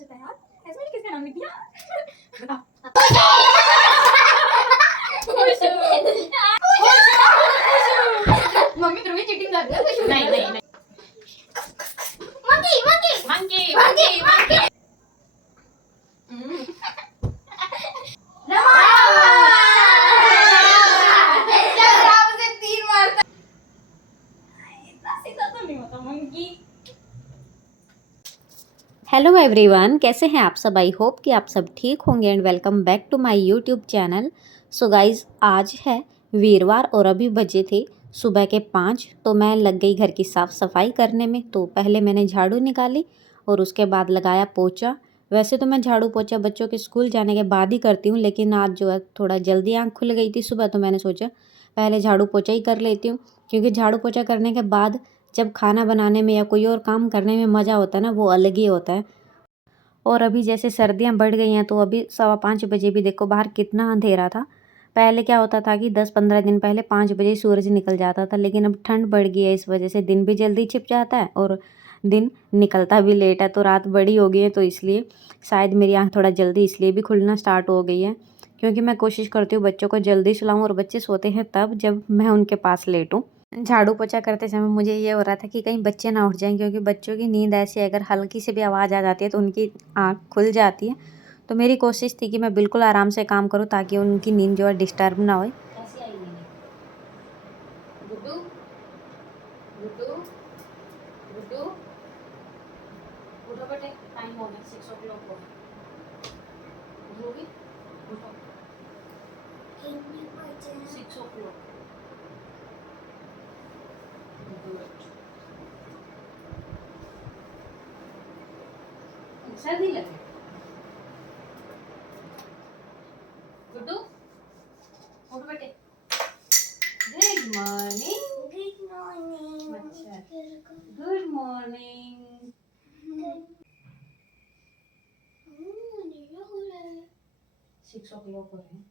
अच्छा था यार, ऐसे मैंने किसका नाम लिख दिया? मम्मी तुम्हें चीटिंग कर रही है? नहीं नहीं नहीं। Monkey monkey monkey monkey monkey. Hello everyone, कैसे हैं आप सब। आई होप कि आप सब ठीक होंगे and welcome back to my YouTube channel. So guys, आज है वीरवार और अभी बजे थे सुबह के 5। तो मैं लग गई घर की साफ़ सफाई करने में। तो पहले मैंने झाड़ू निकाली और उसके बाद लगाया पोछा। वैसे तो मैं झाड़ू पोछा बच्चों के स्कूल जाने के बाद ही करती हूँ, लेकिन आज जो है थोड़ा जल्दी आँख खुल गई थी सुबह, तो मैंने सोचा पहले झाड़ू पोछा ही कर लेती हूँ। क्योंकि झाड़ू पोछा करने के बाद जब खाना बनाने में या कोई और काम करने में मज़ा होता है ना, वो अलग ही होता है। और अभी जैसे सर्दियाँ बढ़ गई हैं तो अभी 4:15 बजे भी देखो बाहर कितना अंधेरा था। पहले क्या होता था कि 10-15 दिन पहले 5 बजे सूरज निकल जाता था, लेकिन अब ठंड बढ़ गई है, इस वजह से दिन भी जल्दी छिप जाता है और दिन निकलता भी लेट है। तो रात बड़ी हो गई है, तो इसलिए शायद मेरी आँख थोड़ा जल्दी इसलिए भी खुलना स्टार्ट हो गई है। क्योंकि मैं कोशिश करती हूँ बच्चों को जल्दी सुलाऊँ और बच्चे सोते हैं तब जब मैं उनके पास लेटूँ। झाड़ू पोछा करते समय मुझे ये हो रहा था कि कहीं बच्चे ना उठ जाएं, क्योंकि बच्चों की नींद ऐसी अगर हल्की सी भी आवाज़ आ जाती है तो उनकी आँख खुल जाती है। तो मेरी कोशिश थी कि मैं बिल्कुल आराम से काम करूं ताकि उनकी नींद जो है डिस्टर्ब ना हो। सर्दी लगे गुड्डू, उठ बेटे। Good morning. Good morning. अच्छा, गुड मॉर्निंग। 6 o'clock हो रहे हैं।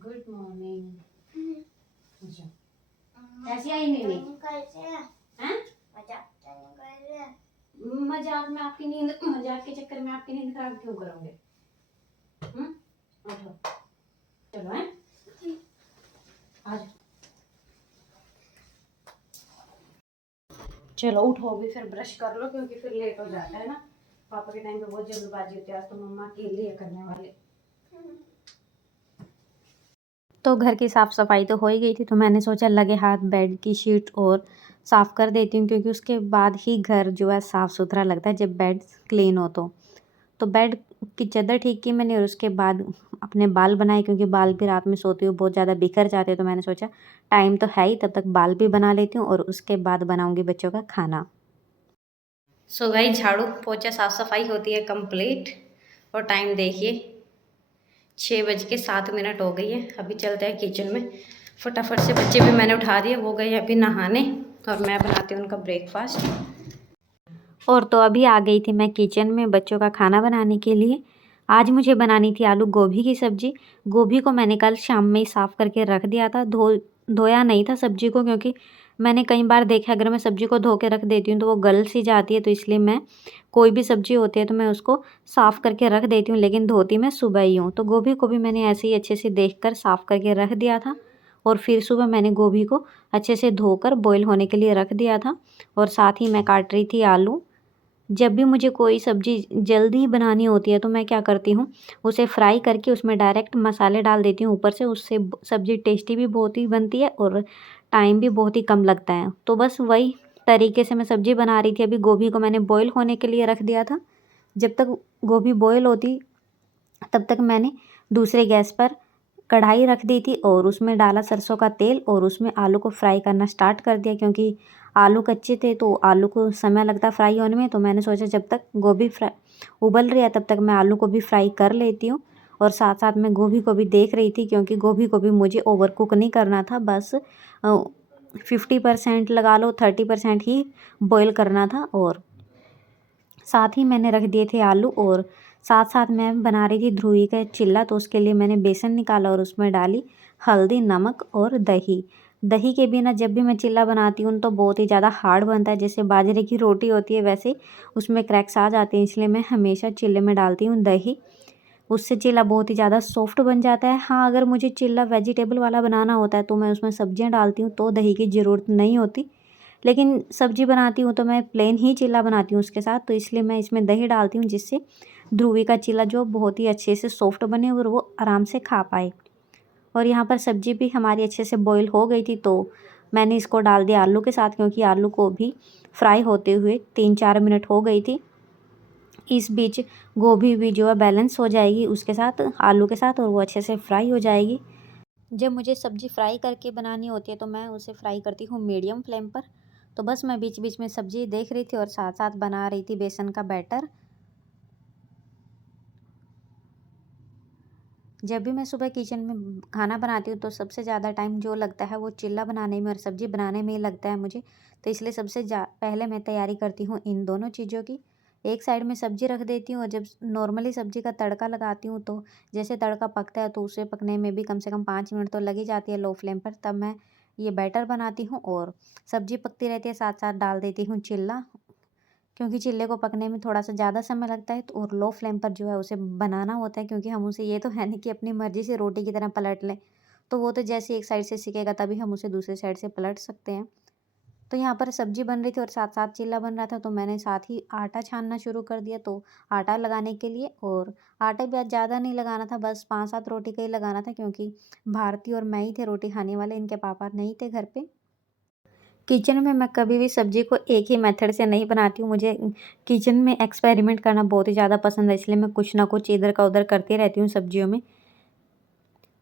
Good morning. अच्छा, कैसी आई नींद? कैसे हैं? मजाक में आपकी नींद, मजाक के चक्कर में आपकी नींद खराब क्यों करोगे? उठो, चलो हैं आज। चलो उठो, अभी फिर ब्रश कर लो, क्योंकि फिर लेट हो जाता है ना। पापा के टाइम पे बहुत जल्दबाजी होती है, आज तो मम्मा अकेले ही करने वाले। तो घर की साफ़ सफाई तो हो ही गई थी, तो मैंने सोचा लगे हाथ बेड की शीट और साफ़ कर देती हूँ, क्योंकि उसके बाद ही घर जो है साफ़ सुथरा लगता है जब बेड क्लीन हो। तो बेड की चादर ठीक की मैंने और उसके बाद अपने बाल बनाए, क्योंकि बाल भी रात में सोती हूँ बहुत ज़्यादा बिखर जाते हैं। तो मैंने सोचा टाइम तो है ही, तब तक बाल भी बना लेती हूँ और उसके बाद बनाऊँगी बच्चों का खाना। सो गाइस, झाड़ू पोछा साफ़ सफाई होती है कंप्लीट और टाइम देखिए 6:07 हो गई है। अभी चलते हैं किचन में फटाफट से। बच्चे भी मैंने उठा दिए, वो गए अभी नहाने और मैं बनाती हूँ उनका ब्रेकफास्ट। और तो अभी आ गई थी मैं किचन में बच्चों का खाना बनाने के लिए। आज मुझे बनानी थी आलू गोभी की सब्ज़ी। गोभी को मैंने कल शाम में ही साफ़ करके रख दिया था। धोया नहीं था सब्ज़ी को, क्योंकि मैंने कई बार देखा अगर मैं सब्ज़ी को धो के रख देती हूँ तो वो गल सी जाती है। तो इसलिए मैं कोई भी सब्ज़ी होती है तो मैं उसको साफ़ करके रख देती हूँ, लेकिन धोती मैं सुबह ही हूँ। तो गोभी को भी मैंने ऐसे ही अच्छे से देख कर साफ़ करके रख दिया था और फिर सुबह मैंने गोभी को अच्छे से धोकर बॉयल होने के लिए रख दिया था। और साथ ही मैं काट रही थी आलू। जब भी मुझे कोई सब्ज़ी जल्दी बनानी होती है तो मैं क्या करती हूँ, उसे फ्राई करके उसमें डायरेक्ट मसाले डाल देती हूँ ऊपर से। उससे सब्ज़ी टेस्टी भी बहुत ही बनती है और टाइम भी बहुत ही कम लगता है। तो बस वही तरीके से मैं सब्ज़ी बना रही थी। अभी गोभी को मैंने बॉईल होने के लिए रख दिया था। जब तक गोभी बॉईल होती तब तक मैंने दूसरे गैस पर कढ़ाई रख दी थी और उसमें डाला सरसों का तेल और उसमें आलू को फ्राई करना स्टार्ट कर दिया। क्योंकि आलू कच्चे थे तो आलू को समय लगता फ्राई होने में, तो मैंने सोचा जब तक गोभी फ्राई उबल रही है तब तक मैं आलू को भी फ्राई कर लेती हूँ। और साथ साथ मैं गोभी को भी देख रही थी, क्योंकि गोभी को भी मुझे ओवर कुक नहीं करना था। बस 50% लगा लो, 30% ही बॉईल करना था। और साथ ही मैंने रख दिए थे आलू और साथ साथ मैं बना रही थी ध्रुवी का चिल्ला। तो उसके लिए मैंने बेसन निकाला और उसमें डाली हल्दी, नमक और दही। दही के बिना जब भी मैं चिल्ला बनाती हूँ तो बहुत ही ज़्यादा हार्ड बनता है, जैसे बाजरे की रोटी होती है वैसे उसमें क्रैक्स आ जाते हैं, इसलिए मैं हमेशा चिल्ले में डालती हूँ दही। उससे चिल्ला बहुत ही ज़्यादा सॉफ्ट बन जाता है। हाँ, अगर मुझे चिल्ला वेजिटेबल वाला बनाना होता है तो मैं उसमें सब्जियाँ डालती हूँ तो दही की ज़रूरत नहीं होती, लेकिन सब्जी बनाती हूँ तो मैं प्लेन ही चिल्ला बनाती हूँ उसके साथ, तो इसलिए मैं इसमें दही डालती हूँ, जिससे ध्रुवी का चिल्ला जो बहुत ही अच्छे से सॉफ्ट बने और वो आराम से खा पाए। और यहाँ पर सब्जी भी हमारी अच्छे से बॉईल हो गई थी, तो मैंने इसको डाल दिया आलू के साथ, क्योंकि आलू को भी फ्राई होते हुए 3-4 मिनट हो गई थी। इस बीच गोभी भी जो है बैलेंस हो जाएगी उसके साथ, आलू के साथ, और वो अच्छे से फ्राई हो जाएगी। जब मुझे सब्ज़ी फ्राई करके बनानी होती है तो मैं उसे फ्राई करती हूँ मीडियम फ्लेम पर। तो बस मैं बीच बीच में सब्ज़ी देख रही थी और साथ साथ बना रही थी बेसन का बैटर। जब भी मैं सुबह किचन में खाना बनाती हूँ तो सबसे ज़्यादा टाइम जो लगता है वो चिल्ला बनाने में और सब्ज़ी बनाने में ही लगता है मुझे। तो इसलिए सबसे पहले मैं तैयारी करती हूँ इन दोनों चीज़ों की। एक साइड में सब्ज़ी रख देती हूँ और जब नॉर्मली सब्ज़ी का तड़का लगाती हूँ तो जैसे तड़का पकता है तो उसे पकने में भी कम से कम 5 मिनट तो लगी जाती है लो फ्लेम पर। तब मैं ये बैटर बनाती हूँ और सब्ज़ी पकती रहती है, साथ साथ डाल देती हूँ चिल्ला, क्योंकि चिल्ले को पकने में थोड़ा सा ज़्यादा समय लगता है। तो और लो फ्लेम पर जो है उसे बनाना होता है, क्योंकि हम उसे ये तो है नहीं कि अपनी मर्ज़ी से रोटी की तरह पलट लें। तो वो तो जैसे एक साइड से सिकेगा तभी हम उसे दूसरी साइड से पलट सकते हैं। तो यहाँ पर सब्ज़ी बन रही थी और साथ साथ चिल्ला बन रहा था, तो मैंने साथ ही आटा छानना शुरू कर दिया। तो आटा लगाने के लिए, और आटा भी ज़्यादा नहीं लगाना था, बस 5-7 रोटी का ही लगाना था, क्योंकि भारती और मैं ही थे रोटी खाने वाले, इनके पापा नहीं थे घर पे। किचन में मैं कभी भी सब्ज़ी को एक ही मेथड से नहीं बनाती हूँ। मुझे किचन में एक्सपेरिमेंट करना बहुत ही ज़्यादा पसंद है, इसलिए मैं कुछ ना कुछ इधर का उधर करती रहती हूँ सब्जियों में।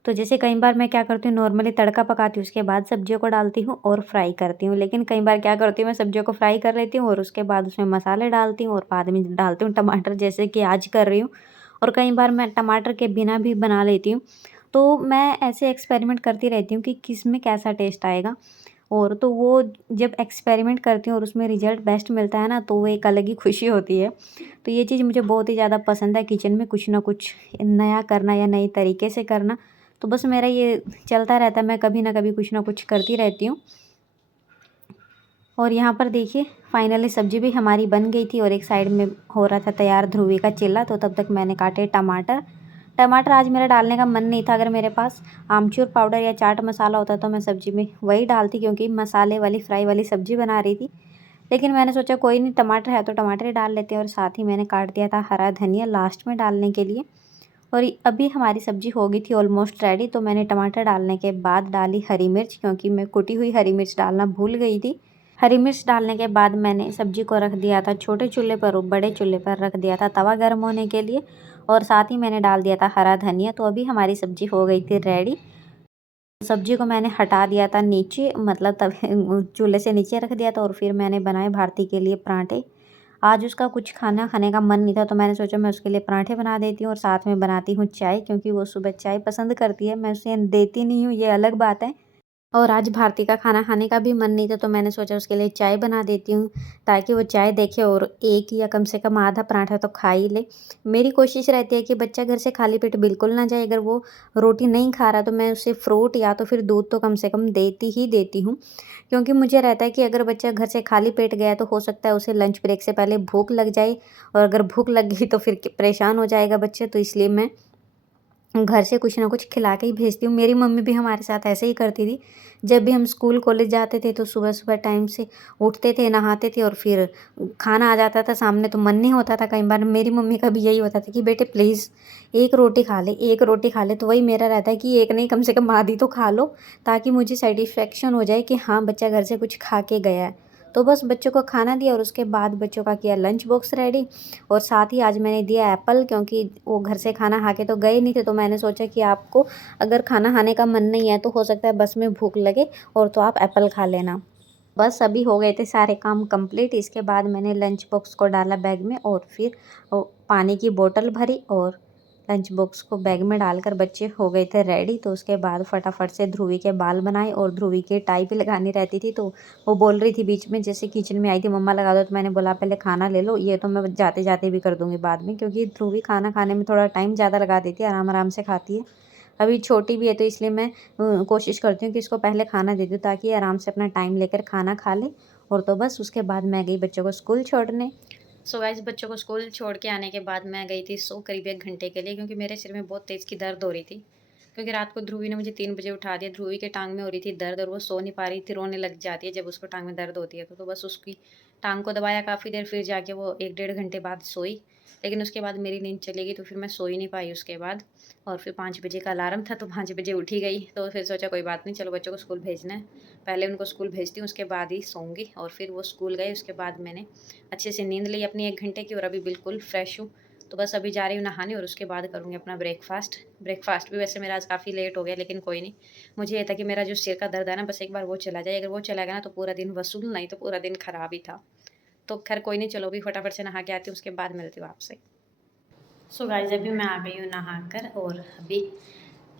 तो जैसे कई बार मैं क्या करती हूँ, नॉर्मली तड़का पकाती हूँ, उसके बाद सब्जियों को डालती हूँ और फ्राई करती हूँ। लेकिन कई बार क्या करती हूँ, मैं सब्जियों को फ्राई कर लेती हूँ और उसके बाद उसमें मसाले डालती हूँ और बाद में डालती हूँ टमाटर, जैसे कि आज कर रही हूँ। और कई बार मैं टमाटर के बिना भी बना लेती हूँ। तो मैं ऐसे एक्सपेरिमेंट करती रहती हूँ कि किस में कैसा टेस्ट आएगा। और तो वो जब एक्सपेरिमेंट करती हूँ और उसमें रिज़ल्ट बेस्ट मिलता है ना, तो वो एक अलग ही खुशी होती है। तो ये चीज़ मुझे बहुत ही ज़्यादा पसंद है, किचन में कुछ ना कुछ नया करना या नई तरीके से करना। तो बस मेरा ये चलता रहता है, मैं कभी ना कभी कुछ ना कुछ करती रहती हूँ। और यहाँ पर देखिए फाइनली सब्ज़ी भी हमारी बन गई थी और एक साइड में हो रहा था तैयार ध्रुवी का चिल्ला। तो तब तक मैंने काटे टमाटर। टमाटर आज मेरा डालने का मन नहीं था, अगर मेरे पास आमचूर पाउडर या चाट मसाला होता तो मैं सब्ज़ी में वही डालती, क्योंकि मसाले वाली फ्राई वाली सब्ज़ी बना रही थी। लेकिन मैंने सोचा कोई नहीं, टमाटर है तो टमाटर ही डाल लेते हैं, और साथ ही मैंने काट दिया था हरा धनिया लास्ट में डालने के लिए। और अभी हमारी सब्ज़ी हो गई थी ऑलमोस्ट रेडी, तो मैंने टमाटर डालने के बाद डाली हरी मिर्च, क्योंकि मैं कुटी हुई हरी मिर्च डालना भूल गई थी। हरी मिर्च डालने के बाद मैंने सब्ज़ी को रख दिया था छोटे चूल्हे पर, और बड़े चूल्हे पर रख दिया था तवा गर्म होने के लिए, और साथ ही मैंने डाल दिया था हरा धनिया। तो अभी हमारी सब्ज़ी हो गई थी रेडी। सब्ज़ी को मैंने हटा दिया था नीचे, मतलब तब चूल्हे से नीचे रख दिया था, और फिर मैंने बनाए भारती के लिए पराठे। आज उसका कुछ खाना खाने का मन नहीं था, तो मैंने सोचा मैं उसके लिए पराठे बना देती हूँ और साथ में बनाती हूँ चाय, क्योंकि वो सुबह चाय पसंद करती है। मैं उसे देती नहीं हूँ, ये अलग बात है। और आज भारती का खाना खाने का भी मन नहीं था, तो मैंने सोचा उसके लिए चाय बना देती हूँ, ताकि वो चाय देखे और एक या कम से कम आधा पराठा तो खा ही ले। मेरी कोशिश रहती है कि बच्चा घर से खाली पेट बिल्कुल ना जाए। अगर वो रोटी नहीं खा रहा तो मैं उसे फ्रूट या तो फिर दूध तो कम से कम देती ही देती हूँ, क्योंकि मुझे रहता है कि अगर बच्चा घर से खाली पेट गया तो हो सकता है उसे लंच ब्रेक से पहले भूख लग जाए, और अगर भूख लग गई तो फिर परेशान हो जाएगा बच्चा। तो इसलिए मैं घर से कुछ ना कुछ खिला के ही भेजती हूँ। मेरी मम्मी भी हमारे साथ ऐसे ही करती थी। जब भी हम स्कूल कॉलेज जाते थे तो सुबह-सुबह टाइम से उठते थे, नहाते थे और फिर खाना आ जाता था सामने, तो मन नहीं होता था कई बार। मेरी मम्मी का भी यही होता था कि बेटे प्लीज़ एक रोटी खा ले, एक रोटी खा ले। तो वही मेरा रहता है कि एक नहीं कम से कम आधी तो खा लो, ताकि मुझे सैटिस्फैक्शन हो जाए कि हाँ, बच्चा घर से कुछ खा के गया है। तो बस बच्चों को खाना दिया और उसके बाद बच्चों का किया लंच बॉक्स रेडी, और साथ ही आज मैंने दिया एप्पल, क्योंकि वो घर से खाना खा के तो गए नहीं थे। तो मैंने सोचा कि आपको अगर खाना खाने का मन नहीं है तो हो सकता है बस में भूख लगे, और तो आप एप्पल खा लेना। बस अभी हो गए थे सारे काम कंप्लीट। इसके बाद मैंने लंच बॉक्स को डाला बैग में, और फिर पानी की बोतल भरी और लंच बॉक्स को बैग में डालकर बच्चे हो गए थे रेडी। तो उसके बाद फटाफट से ध्रुवी के बाल बनाए, और ध्रुवी के टाई भी लगानी रहती थी। तो वो बोल रही थी बीच में, जैसे किचन में आई थी, मम्मा लगा दो। तो मैंने बोला पहले खाना ले लो, ये तो मैं जाते जाते भी कर दूँगी बाद में, क्योंकि ध्रुवी खाना खाने में थोड़ा टाइम ज़्यादा लगा देती है, आराम आराम से खाती है। अभी छोटी भी है तो इसलिए मैं कोशिश करती हूँ कि इसको पहले खाना दे दूँ ताकि ये आराम से अपना टाइम लेकर खाना खा ले। और तो बस उसके बाद मैं गई बच्चों को स्कूल छोड़ने। सो गाइस बच्चों को स्कूल छोड़ के आने के बाद मैं गई थी सो करीब 1 घंटे के लिए, क्योंकि मेरे सिर में बहुत तेज़ की दर्द हो रही थी। क्योंकि रात को ध्रुवी ने मुझे 3 बजे उठा दिया। ध्रुवी के टांग में हो रही थी दर्द और वो सो नहीं पा रही थी, रोने लग जाती है जब उसको टांग में दर्द होती है तो बस उसकी टांग को दबाया काफ़ी देर, फिर जाके वो 1 डेढ़ घंटे बाद सोई। लेकिन उसके बाद मेरी नींद चली गई तो फिर मैं सो ही नहीं पाई उसके बाद। और फिर 5 बजे का अलार्म था तो 5 बजे उठी गई। तो फिर सोचा कोई बात नहीं, चलो बच्चों को स्कूल भेजना है, पहले उनको स्कूल भेजती हूँ उसके बाद ही सोऊंगी। और फिर वो स्कूल गए, उसके बाद मैंने अच्छे से नींद ली अपनी 1 घंटे की और अभी बिल्कुल फ्रेश हूँ। तो बस अभी जा रही हूँ नहाने और उसके बाद करूँगी अपना ब्रेकफास्ट भी वैसे मेरा आज काफ़ी लेट हो गया, लेकिन कोई नहीं। मुझे ये था कि मेरा जो सिर का दर्द है ना, बस एक बार वो चला जाए। अगर वो चला गया ना तो पूरा दिन वसूल, नहीं तो पूरा दिन ख़राब ही था। तो खैर कोई नहीं, चलो अभी फटाफट से नहा के आती हूँ, उसके बाद मिलती हूँ आपसे। सो गाइस अभी मैं आ गई हूँ नहाकर और अभी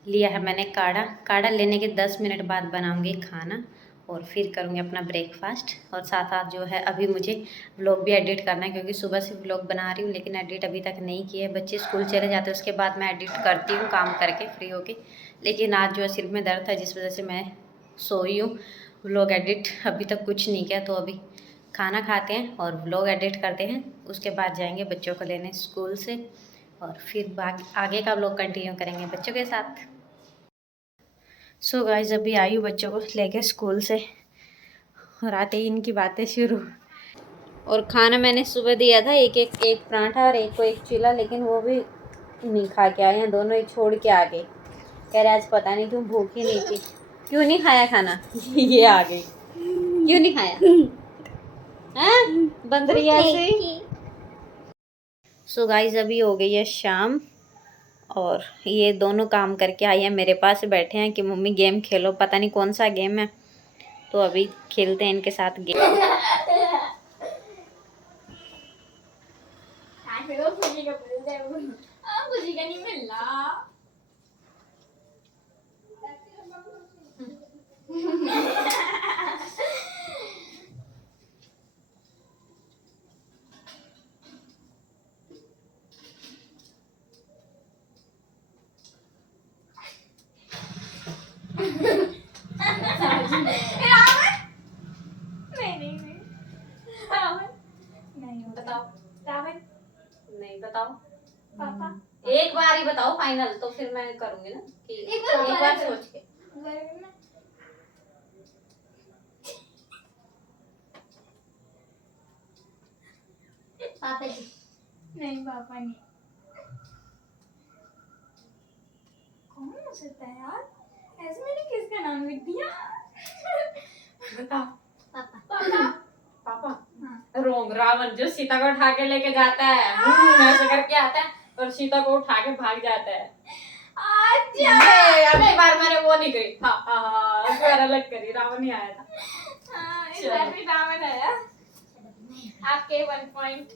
लिया है मैंने काढ़ा लेने के 10 मिनट बाद बनाऊंगी खाना और फिर करूँगी अपना ब्रेकफास्ट। और साथ साथ जो है अभी मुझे व्लॉग भी एडिट करना है, क्योंकि सुबह से व्लॉग बना रही हूँ लेकिन एडिट अभी तक नहीं किया है। बच्चे स्कूल चले जाते हैं उसके बाद मैं एडिट करती हूँ काम करके फ्री होके। लेकिन आज जो है सिर में दर्द था जिस वजह से मैं सोई हूँ, व्लॉग एडिट अभी तक कुछ नहीं किया। तो अभी खाना खाते हैं और व्लॉग एडिट करते हैं, उसके बाद जाएंगे बच्चों को लेने स्कूल से और फिर आगे का व्लॉग कंटिन्यू करेंगे बच्चों के साथ। सो गाइस अभी आई हूँ बच्चों को लेके स्कूल से और आते ही इनकी बातें शुरू। और खाना मैंने सुबह दिया था एक पराठा और एक को एक चीला, लेकिन वो भी नहीं खा के आए हैं, दोनों ही छोड़ के आ गए। कह रहे आज पता नहीं क्यों भूख ही नहीं थी। क्यों नहीं खाया खाना? ये आ गई, क्यों नहीं खाया? हैं बंदरिया से। सो गाइस अभी हो गई है शाम और ये दोनों काम करके आई हैं, मेरे पास बैठे हैं कि मम्मी गेम खेलो। पता नहीं कौन सा गेम है, तो अभी खेलते हैं इनके साथ गेम। खुशी का नहीं मिल रहा। नहीं बताओ पापा एक बार ही बताओ फाइनल, तो फिर मैं करूंगी ना कि एक बार सोच के। पापा जी नहीं, पापा नहीं। कौन हो सकता है यार? ऐसे मैंने किसका नाम लिख दिया? बताओ। पापा पापा पापा। हाँ। रोंग रावण जो सीता को उठा के लेके जाता है, ऐसे करके आता है और सीता को उठा के भाग जाता है। अच्छा अगली बार मैंने वो नहीं करी। हाँ हाँ हाँ, इस बार अलग करी, रावण ही आया था। हाँ, इस बार भी रावण आया। आपके 1 पॉइंट।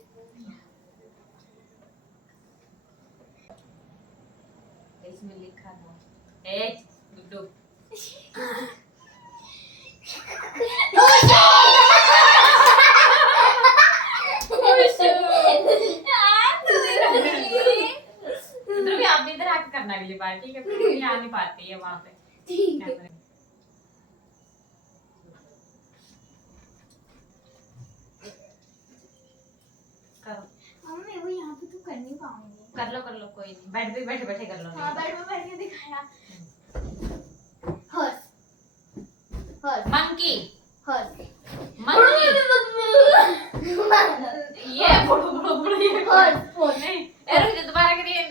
इसमें लिखा था ए गुड्डू। ध्रुवी आप भी इधर आके करना अगली बार, ठीक है? फिर मम्मी आ नहीं पाती है वहाँ पे। ठीक है। मम्मी वो यहाँ पे तो कर नहीं पाऊंगी। कर लो कोई नहीं, बेड पे बैठे बैठे कर लो। हाँ बेड पे बैठ के दिखाया। हर्स हर्स मंकी हर्स मंकी ये बुड़ू बुड़ू बुड़ू ये हर्स नहीं रुक जा, दोबारा करिए। ये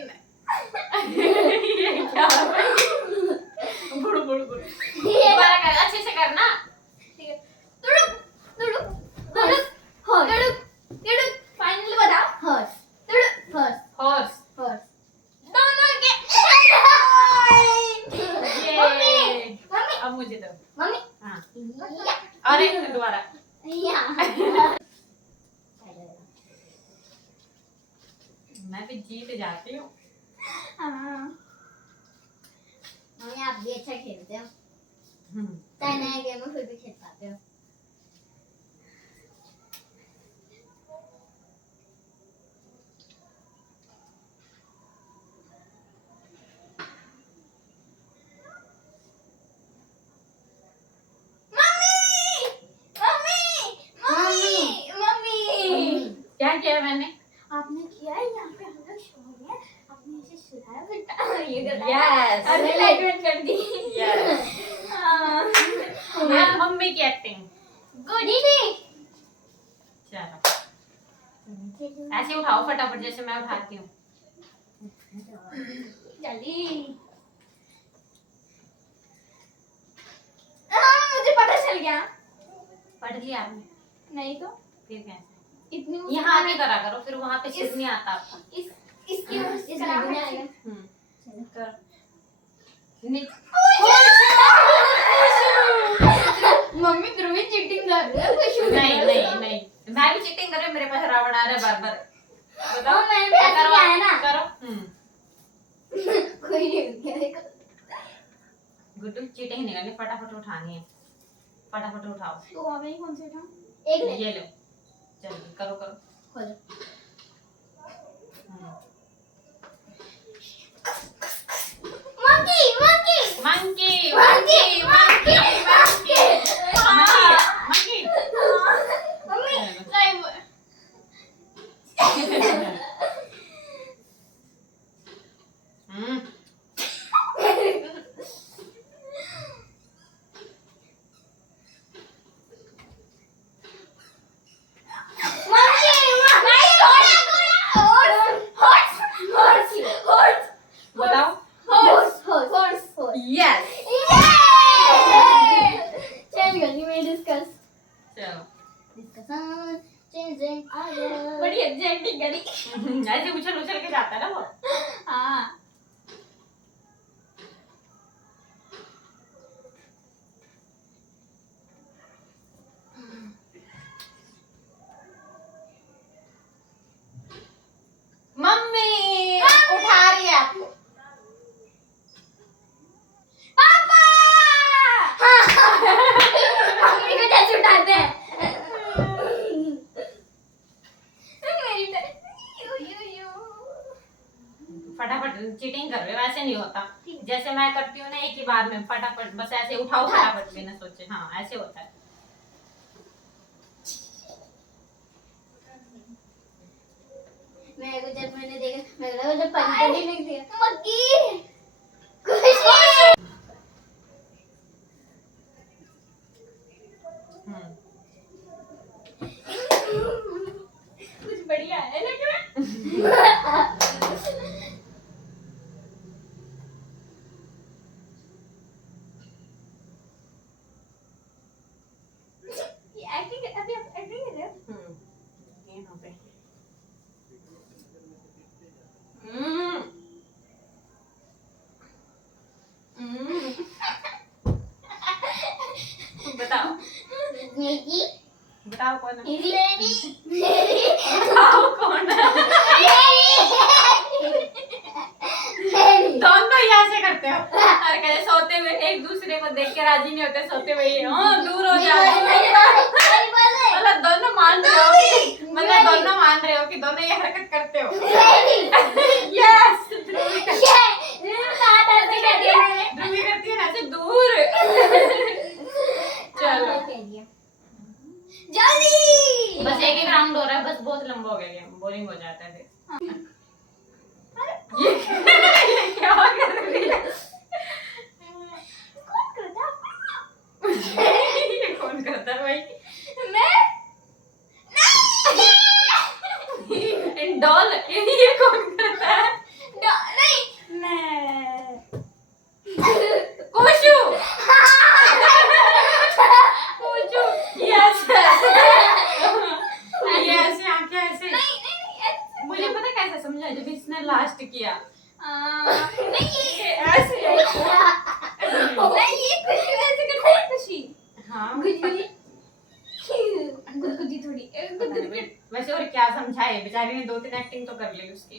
क्या बुड़ू बुड़ू बुड़ू दोबारा कर, अच्छे से करना। ठीक है। तुड़ुक तुड़ुक तुड़ुक हर्स तुड़ुक फाइनली बता। हर्स तुड़ुक हर्स हॉर्स हर्स दोनों के। ये मम्मी अब मुझे दो। मम्मी हाँ या अरे दोबारा। या मैं भी जीत जाती हूँ। हाँ मम्मी आप भी अच्छा खेलते हो, चाहे नया गेम हो फिर भी खेल पाते हो। किया मैंने? आपने किया है, यहाँ पे हम लोग सो रहे हैं, आपने इसे सुलाया बेटा, ये कर Yes. आपने लाइट बंद कर दी। Yes. हाँ। मम्मी की एक्टिंग। Good evening. चलो ऐसे उठाओ फटाफट जैसे मैं उठाती हूँ। जल्दी। मुझे पता चल गया। पढ़ लिया आपने? नहीं तो फिर कैसे? इतनी यहाँ आके करा करो, फिर वहाँ पे सिर्फ नहीं आता आपका। इसकी वीडियो में आएगा। कर। मम्मी ध्रुवी चीटिंग कर रही है। नहीं नहीं नहीं, मैं भी चीटिंग कर रही हूँ, मेरे पास रावण आ रहा है बार बार। बताओ मैंने भी ऐसे किया है ना। करो। कोई नहीं किया देखो। गुड्डू चीटिंग नहीं करनी, फटाफट उठानी है, फटाफट उठाओ। तो अभी कौन से उठाऊं? एक ले। ये लो, जल्दी करो करो। हो जा। Monkey monkey monkey monkey monkey monkey. Monkey. Mummy नहीं बताओ। यस चलो बड़ी एग्जैक्टिंग करी। ऐसे उछल उछल के जाता है ना वो। हाँ मम्मी उठा रही है आपको। पापा मम्मी को कैसे उठाते हैं? मेरी फटाफट चीटिंग कर रहे हो, ऐसे नहीं होता। जैसे मैं करती हूँ ना एक ही बार में फटाफट, बस ऐसे उठाओ फटाफट बिना सोचे। हाँ ऐसे होता है। मेरे को जब मैंने देखा मेरे को जब पानी लिख दिया मक्की खुशी। कुछ बढ़िया है ना? ये एक्टिंग अभी आप एक्टिंग कर रहे हो? यहाँ पे बताओ मेरी बताओ कौन है? मेरी बताओ कौन है? दोनों ही ऐसे करते हो और कहते सोते हुए एक दूसरे को देख के राजी नहीं होते, सोते हुए दूर हो जाओ। मतलब दोनों मान रहे हो, मतलब दोनों मान रहे हो कि दोनों ये हरकत करते हो। यस ध्रुवी करती है ना ऐसे दूर। चलो जल्दी बस एक ही राउंड हो रहा है, बस बहुत लंबा हो गया गेम, बोरिंग हो जाता है फिर। ये क्या कर रही है? ये कौन करता है भाई? डॉल ये कौन करता है? कोशु कोशु यस ये ऐसे आंखें ऐसे। मुझे पता कैसे समझा जब इसने लास्ट किया ऐसे। हाँ गुदगुदी थोड़ी वैसे और क्या समझाए, बेचारी ने 2-3 एक्टिंग तो कर ली उसकी।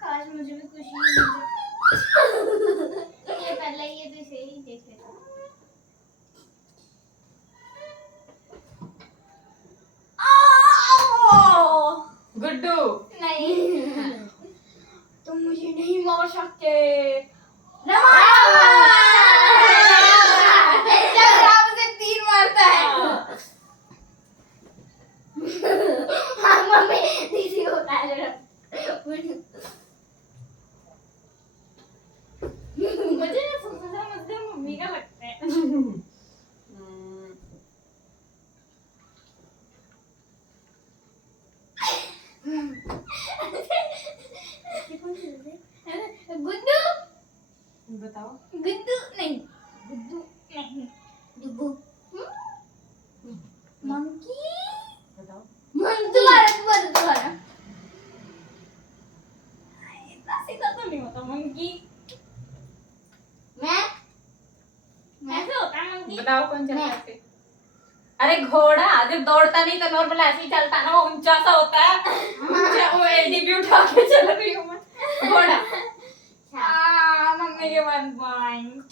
काश मुझे भी खुशी मिल जाए। ये पहले ये भी सही देख लेता। गुड्डू नहीं तुम मुझे नहीं मार सकते। जब राम से 3 मारता है मुझे ना समझते मम्मी का लगता है। गुड्डू बताओ। गुड्डू नहीं, गुड्डू नहीं, डुबू मंकी। बताओ। दोबारा इतना सीधा तो नहीं होता मंकी। मैं ऐसे होता है मंकी। बताओ कौन चलता है ऐसे? अरे घोड़ा जब दौड़ता नहीं तो नॉर्मल ऐसे ही चलता है ना, वो ऊंचा सा होता है। ऊंचा वो एलडी भी उठा के चल रही हूँ मैं। घोड़ा। मम्मी के 1 पॉइंट।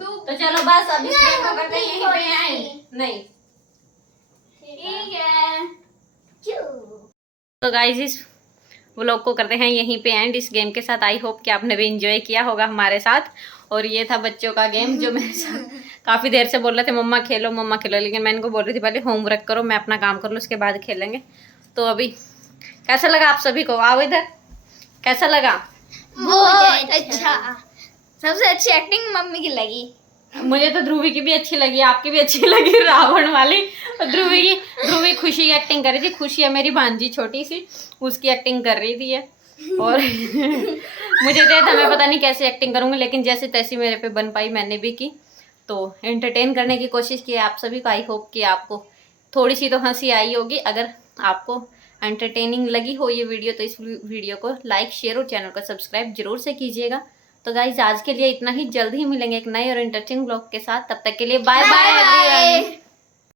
तो चलो बस अभी गेम को करते हैं यहीं पे एंड। नहीं ठीक है। तो गाइस इस व्लॉग को करते हैं यहीं पे एंड इस गेम के साथ। आई होप कि आपने भी इंजॉय किया होगा हमारे साथ। और ये था बच्चों का गेम जो मेरे साथ काफ़ी देर से बोल रहे थे मम्मा खेलो, लेकिन मैं इनको बोल रही थी पहले होमवर्क करो, मैं अपना काम कर लूँ, उसके बाद खेलेंगे। तो अभी कैसा लगा आप सभी को? आओ इधर। कैसा लगा? बहुत अच्छा। सबसे अच्छी एक्टिंग मम्मी की लगी। मुझे तो ध्रुवी की भी अच्छी लगी, आपकी भी अच्छी लगी रावण वाली। ध्रुवी खुशी की एक्टिंग कर रही थी। खुशी है मेरी भांजी छोटी सी, उसकी एक्टिंग कर रही थी ये। और मुझे तो था मैं पता नहीं कैसे एक्टिंग करूँगी, लेकिन जैसे तैसी मेरे पे बन पाई मैंने भी की। तो एंटरटेन करने की कोशिश की आप सभी को। आई होप कि आपको थोड़ी सी तो हंसी आई होगी। अगर आपको एंटरटेनिंग लगी हो ये वीडियो तो इस वीडियो को लाइक, शेयर और चैनल को सब्सक्राइब जरूर से कीजिएगा। तो गाइज आज के लिए इतना ही। जल्द ही मिलेंगे एक नए और इंटरेस्टिंग ब्लॉग के साथ। तब तक के लिए बाय बाय।